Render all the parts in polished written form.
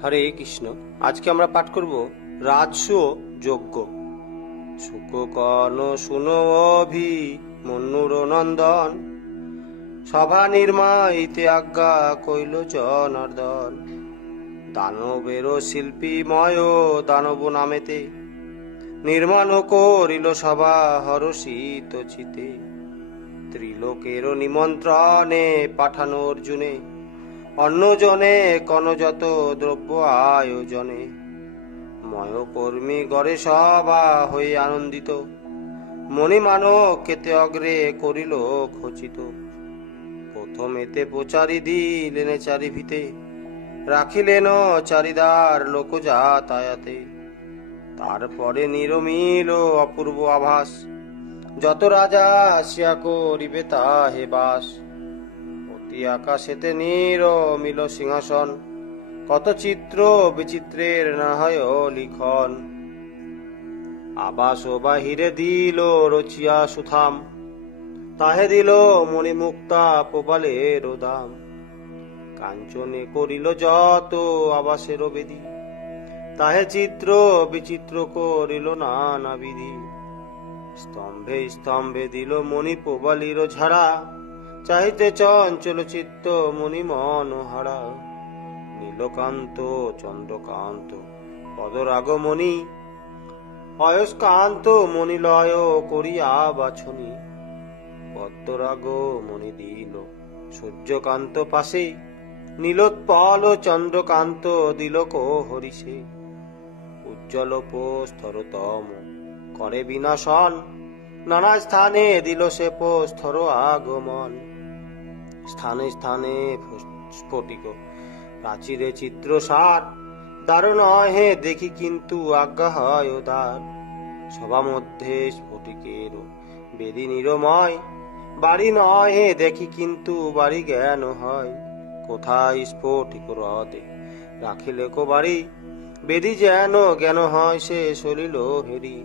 হরে কৃষ্ণ। আজকে আমরা পাঠ করব রাজসূয় যজ্ঞ। শুককর্ণ শুনো অভি মন্নুর নন্দন, সভা নির্মাইতে আজ্ঞা কইল জনার্দন। দানবের শিল্পীময় দানব নামেতে, নির্মাণ করিল সভা হরষিত চিতে। ত্রিলোকের নিমন্ত্রণে পাঠানো অর্জুনে, অন্যজনে কনযত দ্রব্য আয়োজনে। ময়কর্মী গড়ে সভা হয়ে আনন্দিত, মণিমানব কেতে অগ্রে করিল খচিত। প্রথমেতে প্রচারি দিলেন চারি ভিতে, রাখিলেন চারিদার লোক যাতায়াতে। তারপরে নিরমিল অপূর্ব আভাস, যত রাজা আসিয়া করিবে তাহে বাস। অতি আকাশেতে নিরমিল সিংহাসন, কত চিত্র বিচিত্রের না হয় লিখন। আবাস বাহিরে দিল রচিয়া সুথাম, তাহে দিল মণিমুক্তা প্রবালের দাম। কাঞ্চনে করিল যত আবাসের বেদি, তাহে চিত্র বিচিত্র করিল নানা বিধি। স্তম্ভে স্তম্ভে দিল মণি প্রবালির ঝাড়া, চাহিতে চঞ্চল চিত্ত মণি মনোহারা। নীলকান্ত চন্দ্রকান্ত পদরাগমণি, অয়স্কান্ত মণিলয় করিয়া বাছনি। পদ্মরাগ মণি দিল সূর্যকান্ত পাশে, নীলোৎপল চন্দ্রকান্ত দিল হরিষে। উজ্জ্বল প্রস্তরতম করে বিনাশন, নানা স্থানে দিল সে প্রস্তর আগমন। স্থানে স্থানে স্ফটিক প্রাচীরে চিত্রসার, দারুণ হে দেখি কিন্তু আজ্ঞা হয় উদার। সভা মধ্যে স্ফটিকের বেদি নিরময়, বাড়ি নয় হে দেখি কিন্তু বাড়ি জ্ঞান হয়। কোথায় স্ফটিক হ্রদে রাখিলে কো বাড়ি, বেদি যেন জ্ঞান হয় সে সলিল হেরি।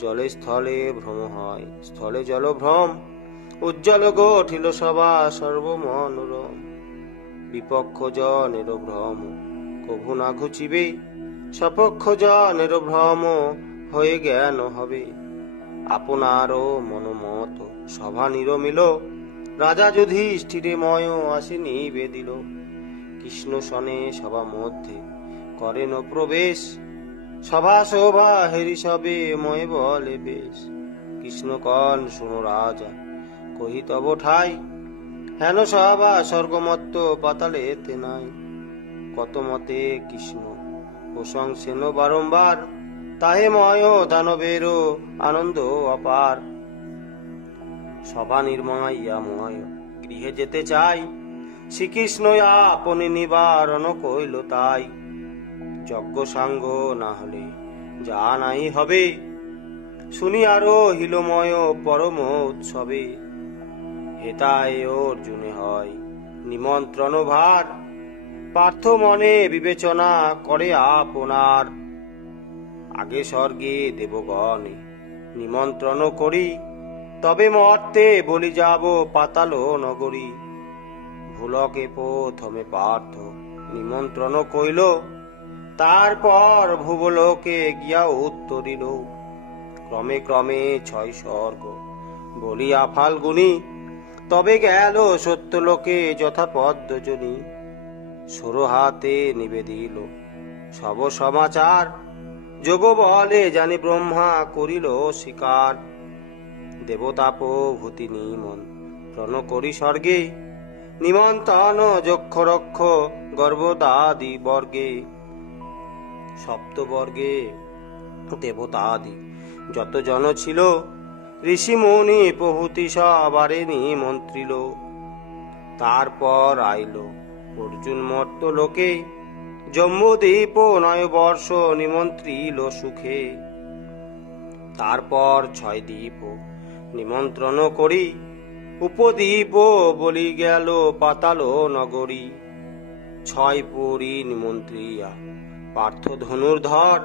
জলে স্থলে ভ্রম হয় স্থলে জল ভ্রম, উজ্জ্বল গঠিল সভা সর্বমনোরম। বিপক্ষ জনের ভ্রম কভু না ঘুচিবে, সপক্ষ জনের ভ্রম হয়ে জ্ঞান হবে। আপনারও মনোমত সভা নিরমিল, রাজা যুধিষ্ঠিরে ময় আসি নিবেদিল। কৃষ্ণ সনে সভা মধ্যে করেন প্রবেশ, সভা শোভা হেরি সবে ময় বলে বেশ। কৃষ্ণ কন শুনো রাজা কহি তব ঠাই, হেন সভা স্বর্গমত্ত পাতালেতে নাই। কত মতে কৃষ্ণ প্রশংসেন বারম্বার, তাহে ময় দানবেরও আনন্দ অপার। সভা নির্মাইয়া ময় গৃহে যেতে চাই, শ্রীকৃষ্ণ আপনি নিবারণ কইল তাই। যজ্ঞ সাঙ্গ না হলে যা নাই হবে, শুনি আরো হিলময় পরম উৎসবে। হেতায় অর্জুনে হয় নিমন্ত্রণ ভার, পার্থ মনে বিবেচনা করে আপনার। আগে স্বর্গে দেবগণে নিমন্ত্রণ করি, তবে মর্তে বলি যাব পাতাল নগরী। ভুলকে প্রথমে পার্থ নিমন্ত্রণ কইল, তারপর ভুবলোকে গিয়া উত্তরিল। ক্রমে ক্রমে 6 স্বর্গ বলিয়া ফাল্গুনি, তবে গেল সত্যলোকে যথা পদ্মজনী। সরো হাতে নিবেদিল সব সমাচার, যোগ বলে জানি ব্রহ্মা করিল শিকার। দেবতাপ ভূতি নিমন্ত্রণ করি স্বর্গে, নিমন্ত্রণ যক্ষ রক্ষ গর্ভদাদি বর্গে। সপ্তবর্গে দেবতাদি যত জন ছিল, ঋষি মুনি প্রভৃতি সবারে নিমন্ত্রিল। তারপর আইল অর্জুন মর্ত লোকে, জম্বুদ্বীপ 9 বর্ষ নিমন্ত্রিল সুখে। তারপর 6 দ্বীপ নিমন্ত্রণ করি, উপদ্বীপ বলি গেল পাতাল নগরী। 6 পুরী নিমন্ত্রিয়া পার্থ ধনুর্ধর,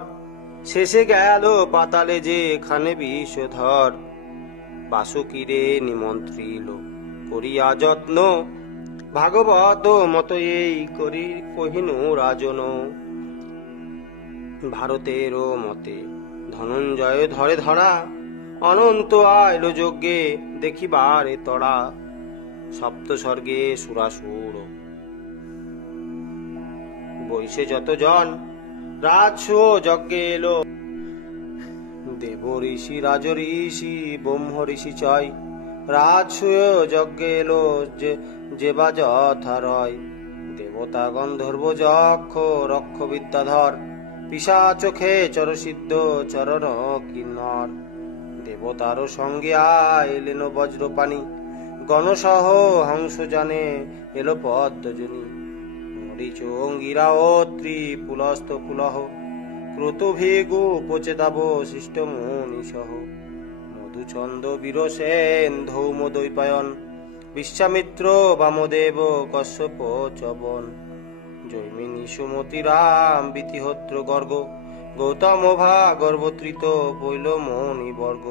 শেষে গেল পাতালে যেখানে বিষধর। বাসুকিরে নিমন্ত্রিল করিয়া যত্ন, ভাগবত মত এই করি কহিনু রাজন, ভারতের মতে ধনঞ্জয় ধরে ধরা, অনন্ত আইল যজ্ঞে দেখিবারে তড়া। সপ্ত স্বর্গে সুরাসুর বৈশে যতজন, রাজসূয় যজ্ঞে এলো। দেব ঋষি রাজ ঋষি ব্রহ্ম ঋষি চয়, রাজসূয় যজ্ঞে এলো যে বা যথা রয়। দেবতা গন্ধর্ব যক্ষ রক্ষ বিদ্যাধর, পিশাচ খেচর সিদ্ধ চরণ কিন্নর। দেবতার সঙ্গে আইলেন বজ্রপাণি, গণসহ হংস জানে এলো পদ্মজনী। মরিচ অঙ্গিরা অত্রি পুলস্ত পুলহ, ক্রতুভিগু উপচেতাব শিষ্ট মুনি সহ। মধুচন্দ বীরসেন ধৌম দৈপায়ন, বিশ্বামিত্র বামদেব কশ্যপ চবন। জৈমিনী সুমতি রাম বিতিহোত্র গর্গ, গৌতম ভা গর্ভতৃত পৈল মণি বর্গ।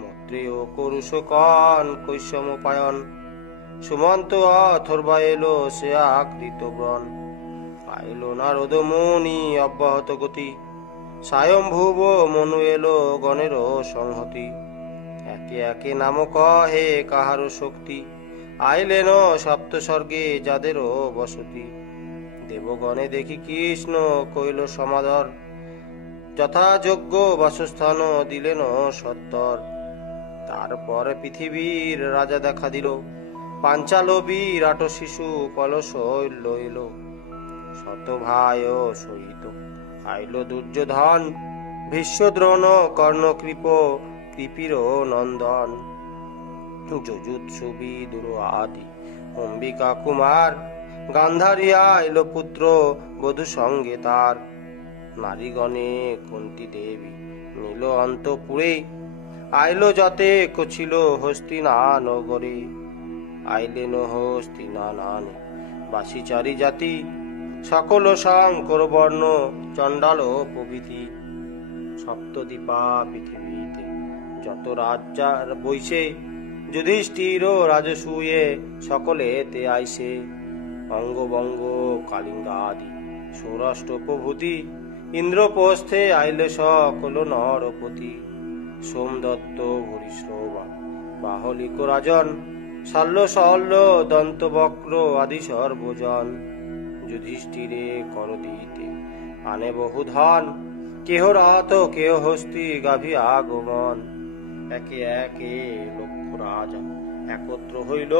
মত্রেয় করুষ কন কৈশম পায়ন, সুমন্ত অথর্বা এলো সে আকৃত ব্রণ। আইল নারদ মুনি অব্যাহত গতি, স্বয়ম্ভুব মনু এলো গণের সংহতি। একে একে নাম কহে কাহার শক্তি, আইলেন সপ্ত স্বর্গে যাদেরও বসতি। দেবগণে দেখি কৃষ্ণ কইল সমাদর, যথাযোগ্য বাসস্থান দিলেন সত্তর। তারপর পৃথিবীর রাজা দেখা দিল, পাঞ্চাল বিরাট শিশু কলস লইল। শত ভাই সহিত আইল দুর্যোধন, ভীষ্মদ্রোণ কর্ণ কৃপ কৃপির নন্দন। যজুৎসু বিদুর আদি অম্বিকা কুমার, গান্ধারিয়া এলো পুত্র বধূ সঙ্গে তার। নারীগণে কুন্তি দেবী নীল অন্তপুরে, আইলো যতে কছিল হস্তিনা নগরে। আইলেন হস্তিনা নানে বাসিচারি জাতি, সকল শঙ্কর বর্ণ চণ্ডাল প্রভৃতি। সপ্তদ্বীপা পৃথিবীতে যত রাজ্যার বইছে, যুধিষ্ঠির রাজসূয়ে সকলেতে আইসে। অঙ্গবঙ্গ কালিঙ্গাদি সৌরাষ্ট্র প্রভৃতি, ইন্দ্রপ্রস্থে আইলে সকল নরপতি। সোমদত্ত ভূরিশ্রবা বাহলিক রাজন, শাল্য শল্য দন্তবক্র আদি সর্বজন। যুধিষ্ঠিরে কর দিতে আনে বহু ধন, কেহ রথ কেহ হস্তি গাভী আগমন। একে একে লক্ষ রাজা একত্র হইল,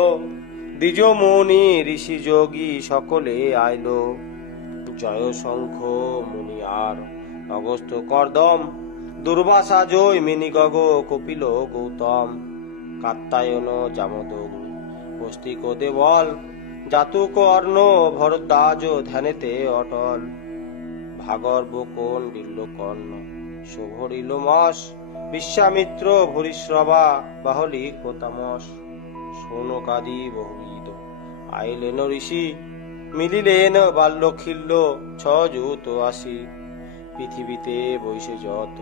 দ্বিজ মুনি ঋষি যোগী সকলে আইল। জয় শঙ্খ মুনি আর অগস্ত্য কর্দম, দুর্বাসা জৈমিনী গগ কপিল গৌতম। কাত্যায়ন জামদগ্নি বস্তিক দেবল, জাতুক অর্ণ ভরদ্বাজ ধ্যানেতে অটল। ভাগর্ভ কোন বিল্ল কর্ণ শোভরিল মস, বিশ্বামিত্র ভূরিশ্রবা বাহলিক তামস। সৌনকাদি বহুবিধ আইলেন ঋষি, মিলিলেন বাল্যখিল্য ছযুত আসি। পৃথিবীতে বৈশে যত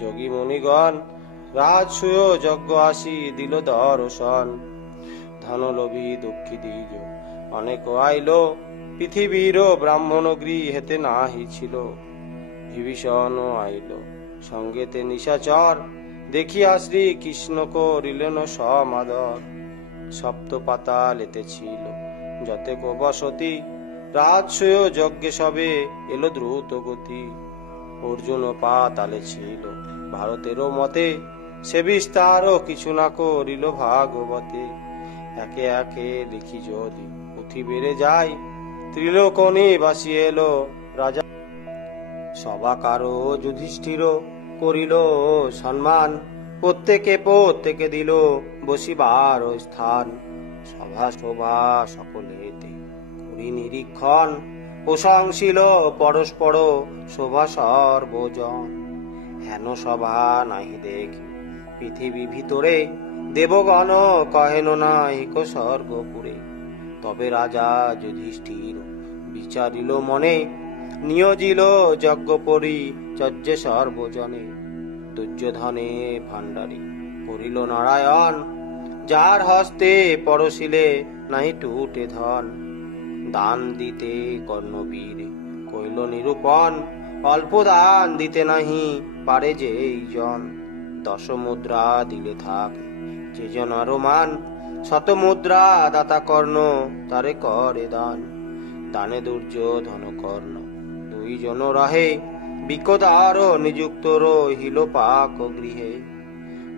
যোগী মুনিগণ, রাজসূয় যজ্ঞ আসি দিল দর্শন। ধনলোভী দুঃখী দ্বিজ অনেক আইল, পৃথিবীর ব্রাহ্মণ গৃহেতে নাহি ছিল। বিভীষণ আইল সঙ্গেতে নিশাচর, দেখিয়া শ্রী কৃষ্ণ করিলেন সমাদর। সপ্ত পাতালেতে ছিল যতেক বসতি, রাজসূয় যজ্ঞে সবে এলো দ্রুত গতি। অর্জুন পাতালে ছিল ভারতেরও মতে, সে বিস্তার কিছু না করিল ভাগবতে। একে একে লিখি যদি পুঁথি বেড়ে যায়, ত্রিলোকনে বাসি এলো রাজা। সবাকারও যুধিষ্ঠির করিল সম্মান, প্রত্যেকে দিল বসিবার স্থান। সভা শোভা সকলেতে করি নিরীক্ষণ, প্রশংসিল পরস্পর শোভা সর্বজন। হেন সভা নাহি দেখি পৃথিবী ভিতরে, দেবগণ কহেন নাহিক স্বর্গপুরে। তবে রাজা যুধিষ্ঠির বিচারিল মনে, নিয়োজিল যজ্ঞ পরিচর্যে সর্বজনে। দুর্যোধনে ভাণ্ডারী করিল নারায়ণ, যার হস্তে পরশিলে নাহি টুটে ধন। দান দিতে কর্ণবীর কইল নিরূপণ, অল্প দান দিতে নাহি পারে যেই জন। 10 মুদ্রা দিলে থাকে যে জন আরো মান, 100 মুদ্রা দাতা কর্ণ তারে করে দান। দানে দুর্যোধন কর্ণ 2 জন রহে, বিকদার নিযুক্ত রহিল পাক গৃহে।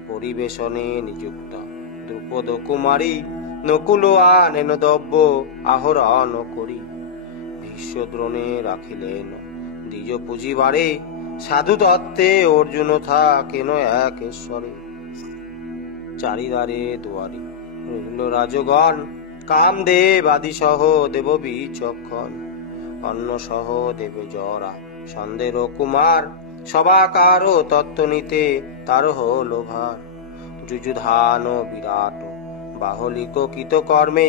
পরিবেশনে নিযুক্ত দ্রুপদ কুমারী, নকুল আনেন দ্রব্য আহরণ করি। ভীষ্ম দ্রোণে রাখিলেন দ্বিজ পুঁজিবারে, সাধু তত্ত্বে অর্জুন থাকেন একেশ্বরে। চারিদারে দুয়ারি রহিল রাজগণ, কামদেব আদি সহ দেব বিচক্ষণ। অন্ন সহ দেবে জরা সন্দেহ কুমার, সবাকার তত্ত্ব নিতে তার হল ভার। যুযুধান বিরাট বাহলিক কৃত কর্মে,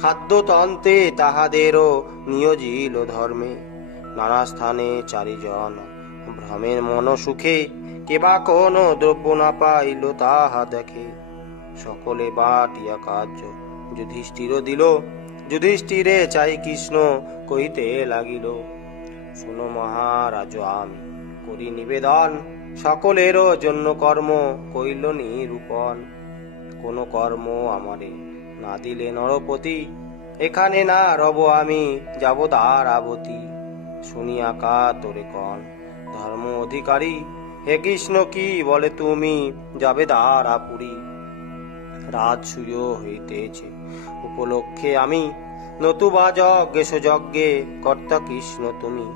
খাদ্যতন্ত্রে তাহাদেরও নিয়োজিল ধর্মে। নানা স্থানে চারিজন ভ্রমের মন সুখে, কেবা কোন দ্রব্য না পাইল তাহা দেখে। সকলে বাটিয়া কার্য যুধিষ্ঠির দিল, যুধিষ্ঠিরে চাই কৃষ্ণ কহিতে লাগিল। শুনো মহারাজ আমি করি নিবেদন, সকলের জন্য কর্ম কইল নিরূপণ। কোন কর্ম আমারে না দিলে নরপতি, এখানে না রব আমি যাব দ্বারাবতী। শুনিয়া কাতরে কন ধর্ম অধিকারী, হে কৃষ্ণ কি বলে তুমি যাবে দ্বারাপুরী। রাজসূয় হইতেছে উপলক্ষে আমি, নতুবা যজ্ঞে যজ্ঞে কর্তা কৃষ্ণ তুমি।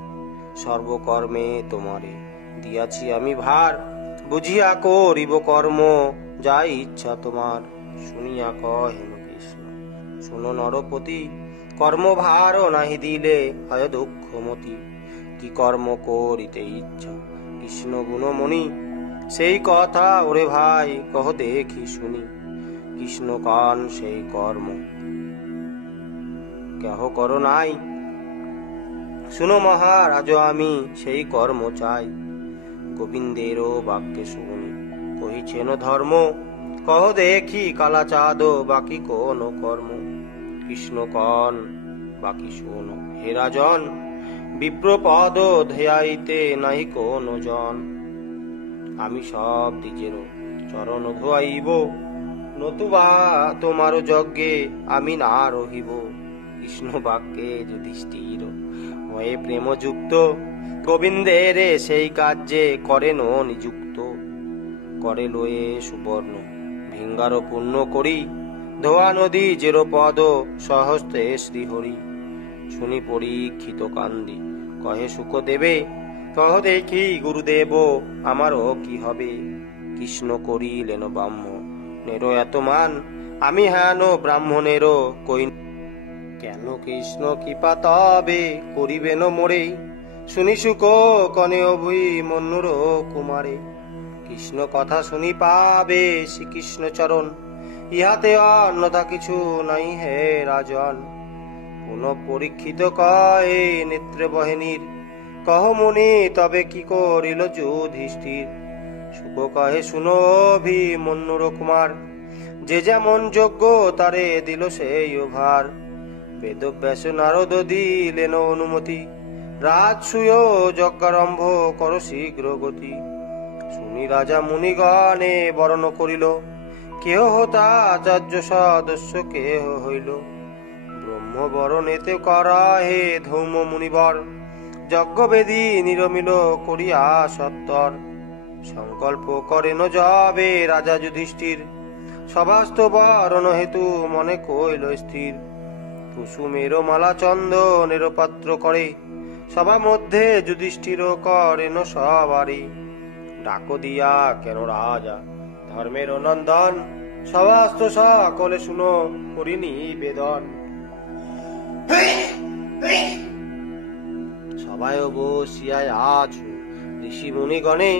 সর্বকর্মে তোমারে দিয়াছি আমি ভার, বুঝিয়া করিব কর্ম যা ইচ্ছা তোমার। শুনিয়া কহেন কৃষ্ণ শুনো নরপতি, কর্মভার নাহি দিলে হয় দুঃখমতি। কি কর্ম করিতে ইচ্ছা কৃষ্ণ গুণমণি, সেই কথা ওরে ভাই কহ দেখি শুনি। কৃষ্ণ কান সেই কর্ম কেহ কর নাই, শুনো মহারাজ আমি সেই কর্ম চাই। গোবিন্দেরও বাক্যে শুনি কহিছেন ধর্ম, কহ দেখি কালাচাঁদ বাকি কোন কর্ম। কৃষ্ণ কন বাকি শোনো হে রাজন, বিপ্রপদ ধ্যাইতে নাহি কোন জন। আমি সব দ্বিজের চরণ ধোয়াইব, নতুবা তোমার যজ্ঞে আমি না রহিব। কৃষ্ণ বাক্যে যুধিষ্ঠির হয়ে প্রেমযুক্ত, গোবিন্দের সেই কার্যে করেন নিযুক্ত। করে লয়ে সুবর্ণ ভিঙ্গার পূর্ণ করি, ধোয়া নদী জেরো পদ সহস্তে শ্রীহরি। শুনি পরীক্ষিত কান্দি কহে সুখ দেবে, কহ দেখি গুরুদেব আমারও কি হবে। কৃষ্ণ করিলেন ব্রাহ্মণেরও এত মান, আমি হেন ব্রাহ্মণেরও কই। কেন কৃষ্ণ কৃপা তবে করিবেন মোরে, শুনি সুখ কনে অভুই মন্নুর কুমারে। কৃষ্ণ কথা শুনি পাবে শ্রীকৃষ্ণ চরণ, ইহাতে অন্যথা কিছু নাই হে রাজন। কোন পরীক্ষিত কয়ে নেত্রে বহেনীর, কহ মুনি তবে কি করিল যুধিষ্ঠির। সুখ কহে শুনো অভিমন্যুর কুমার, যে যেমন যোগ্য তারে দিল সেই ভার। বেদব্যাস নারদ দিলেন অনুমতি, রাজসূয় যজ্ঞারম্ভ কর শীঘ্র গতি। শুনি রাজা মুনিগণে বরণ করিল, কেহ হতা আচার্য সদস্য কেহ হইল। ব্রহ্ম বরণেতে করা হে ধৌম মুনিবর, যজ্ঞবেদী নিরমিল করিয়া সত্তর। সংকল্প করেন যাবে রাজা যুধিষ্ঠির, সভাস্থ বরণ হেতু মনে কইল স্থির। কুসুমের মালা চন্দনের পাত্র করে, সভা মধ্যে যুধিষ্ঠির করেন সবারে। ডাক দিয়া কেন রাজা ধর্মের নন্দন, সভাস্থ সকলে শুনো করি নিবেদন। সবাই বসিয়ায় আছো ঋষি মুনিগণে,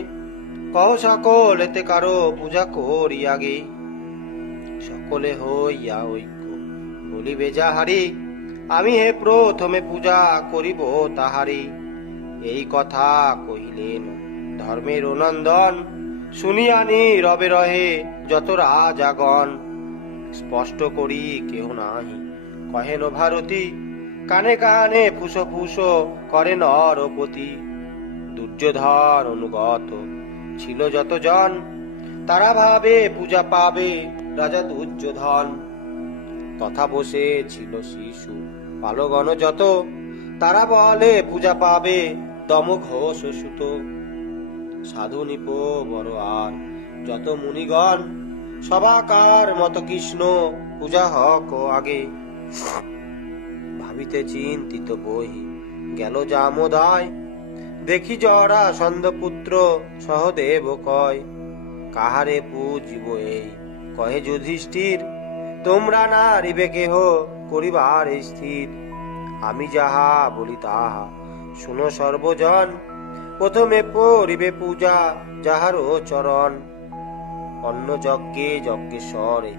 কহ সকলেতে কারো পূজা করি আগে। সকলে হইয়া ঐক্য বলিবে যাহারি, আমি হে প্রথমে পূজা করিব তাহারি। এই কথা কহিলেন ধর্মের নন্দন, শুনিয়া নীরবে রহে যত রাজাগণ। স্পষ্ট করি কেহ নাহি কহেন ভারতী, কানে কানে ফুসো ফুসো করে নরপতি। দুর্যোধন অনুগত ছিল যতজন, তারা ভাবে পূজা পাবে রাজা দুর্যোধন। তথা বসে ছিল শিশু পালগণ যত, তারা বলে পূজা পাবে দমঘোষ সুত। সাধু নিপ বড় আর যত মুনিগণ, সবাকার মত কৃষ্ণ পূজা হক আগে। ভাবিতে চিন্তিত বহি গেল জামোদয়, দেখি জরা ছন্দপুত্র সহদেব কয়। কাহারে পূজিব এই কহে যুধিষ্ঠির, তোমরা নারিবে কেহ করিবার স্থির। আমি যাহা বলি তাহা শুনো সর্বজন, প্রথমে পরিবে পূজা যাহারও চরণ। অন্য যজ্ঞে যজ্ঞেশ্বরে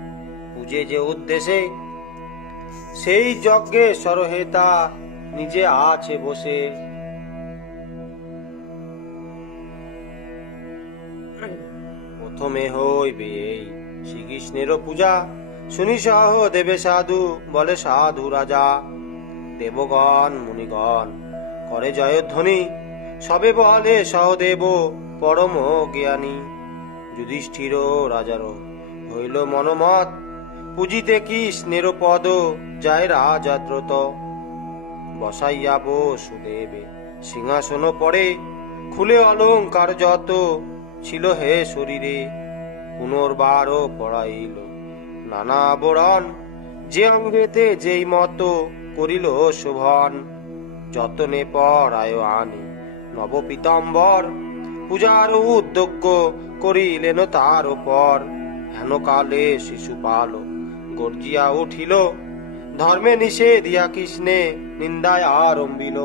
পূজে যে উদ্দেশ্যে, সেই যজ্ঞেশ্বর হেতা নিজে আছে বসে। প্রথমে হইবে এই শ্রীকৃষ্ণেরও পূজা, শুনি সহ দেবে সাধু বলে সাধু রাজা। দেবগণ মুনিগণ করে জয়ধ্বনি, সবে বলে সহদেব পরম জ্ঞানী। যুধিষ্ঠির রাজার হইল মনোমত, পূজিতে কৃষ্ণের পদ যায় রাজা দ্রুত। বসাইয়া বসুদেবে সিংহাসন পরে, খুলে অলঙ্কার যত ছিল হে শরীরে। পুনর্বার পড়াইল নানা আবরণ, যে অঙ্গেতে যেই মত করিল শোভন। যতনে পরায় আনি নব পীতাম্বর, পূজার উদ্যোগ করিলেন তার উপর। হেন কালে শিশুপাল গর্জিয়া উঠিল, ধর্মে নিষেধিয়া কৃষ্ণে নিন্দায় আরম্ভিল।